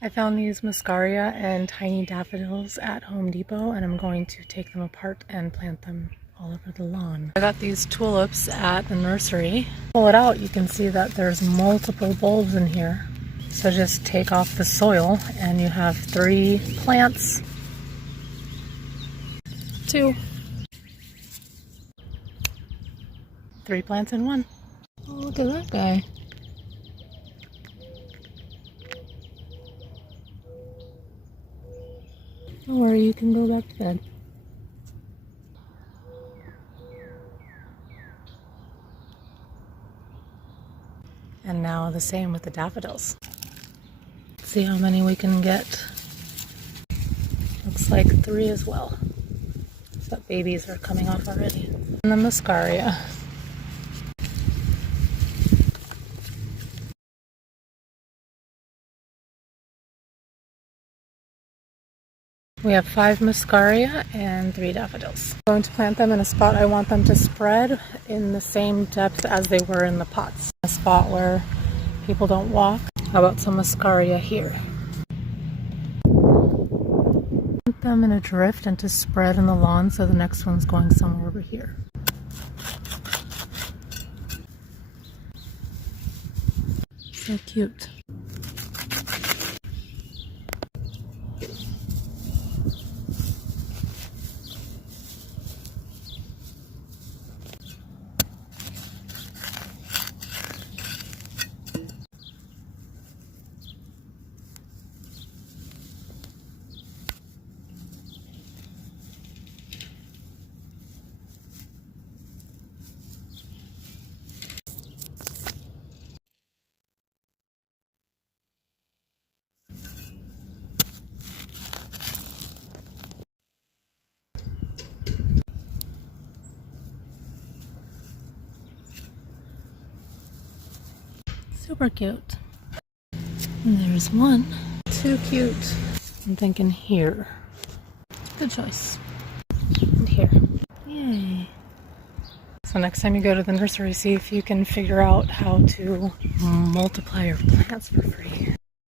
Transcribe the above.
I found these muscaria and tiny daffodils at Home Depot, and I'm going to take them apart and plant them all over the lawn. I got these tulips at the nursery. Pull it out, you can see that there's multiple bulbs in here. So just take off the soil and you have 3 plants. 2. 3 plants in 1. Oh, look at that guy. Don't worry, you can go back to bed. And now the same with the daffodils. Let's see how many we can get. Looks like 3 as well. But babies are coming off already. And the muscaria. We have 5 muscaria and 3 daffodils. I'm going to plant them in a spot I want them to spread in the same depth as they were in the pots. A spot where people don't walk. How about some muscaria here? Put them in a drift and to spread in the lawn, so the next one's going somewhere over here. So cute. Super cute. And there's 1. Too cute. I'm thinking here. Good choice. And here. Yay. So next time you go to the nursery, see if you can figure out how to multiply your plants for free.